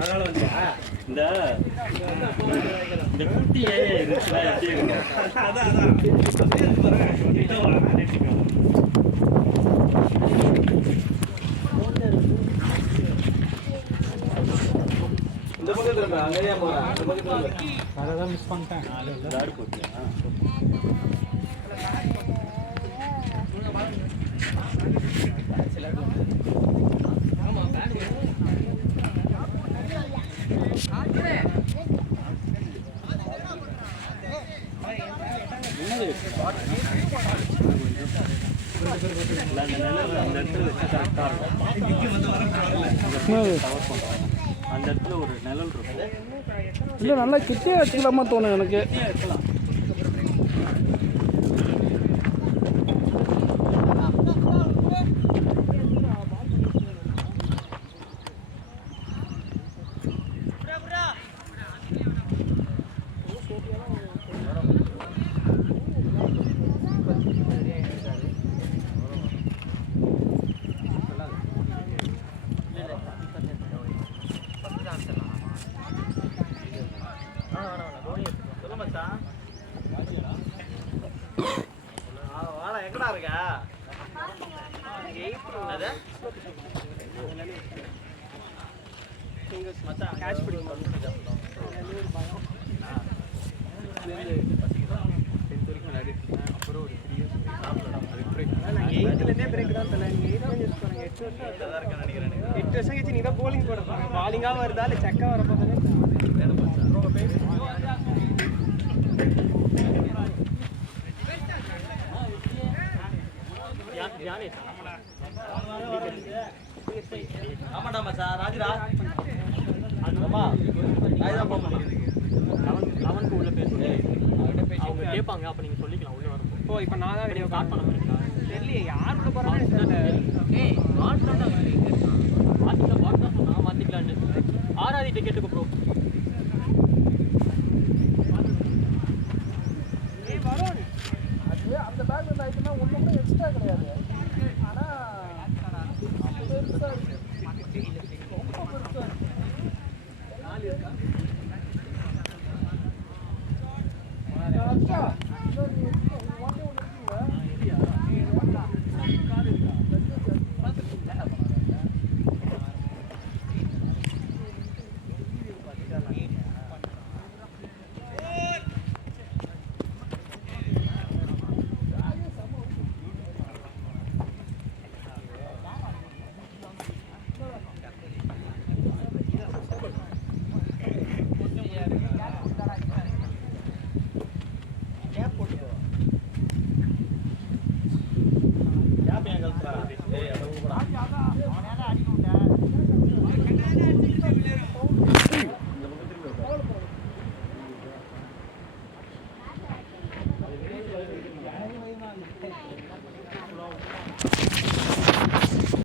அதனால வந்தியா இந்த குட்டியே இருந்துச்சுன்னா எப்படி இருக்கும்? அதான் இந்த பக்கத்துல அங்கேயே போறேன். அந்த பக்கத்துல அதான் மிஸ் பண்ணிட்டேன். தாடி போட்டியா? அந்த இடத்துல ஒரு நிழல் இருக்கும். இல்லை நல்லா கிட்டே வச்சுக்கலாமா தோணும் எனக்கு. எங்கடா இருக்க? கேட்ச் பிடிக்கும். அப்புறம் ஒரு 3 இயர்ஸ் எயித்துலேருந்தே பிரேக் தான் தலை. நீங்கள் 8 யூஸ் பண்ணுங்க. 8 வருஷம் தான் இருக்கேன் நினைக்கிறேன். 8 வருஷம் கழிச்சு நீ தான் போலிங் போட போகிறேன். பாலிங்காக வருதா இல்லை செக்காக வரப்போதானே? ஆமாடா மச்சா ராஜிரா அதுமா ராஜிதான் போக முடியும். 11க்கு உள்ள பேசுங்க. அவங்க கேட்பாங்க. அப்போ நீங்கள் சொல்லிக்கலாம் உள்ள வரும். ஓ இப்போ நான் தான் வீடியோ கால் பண்ண முடியுங்களா? தெரியலையே யார் உள்ள போகிறாங்க. ஏய் வாட்ஸ்அப் தான் வாட்ஸ்அப் நான் மாற்றிக்கலான்னு 6ஆவது டிக்கெட்டுக்கு ப்ரோ. ஏய் வரும் அது அந்த பேக் ஆயிட்டுனா ஒன்றுமே எக்ஸ்ட்ரா கிடையாது. ஆனால் பெருசாக ரொம்ப பெருசாக நாலு இருக்கா